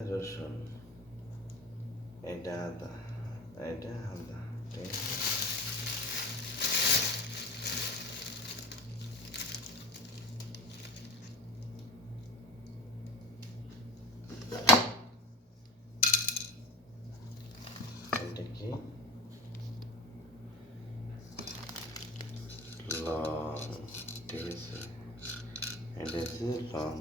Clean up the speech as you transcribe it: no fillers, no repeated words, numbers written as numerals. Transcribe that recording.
রসুন, এটা আদা, এটা আদা, ঠিক আছে? এটা কি লং, ঠিক আছে? এটা হচ্ছে লং।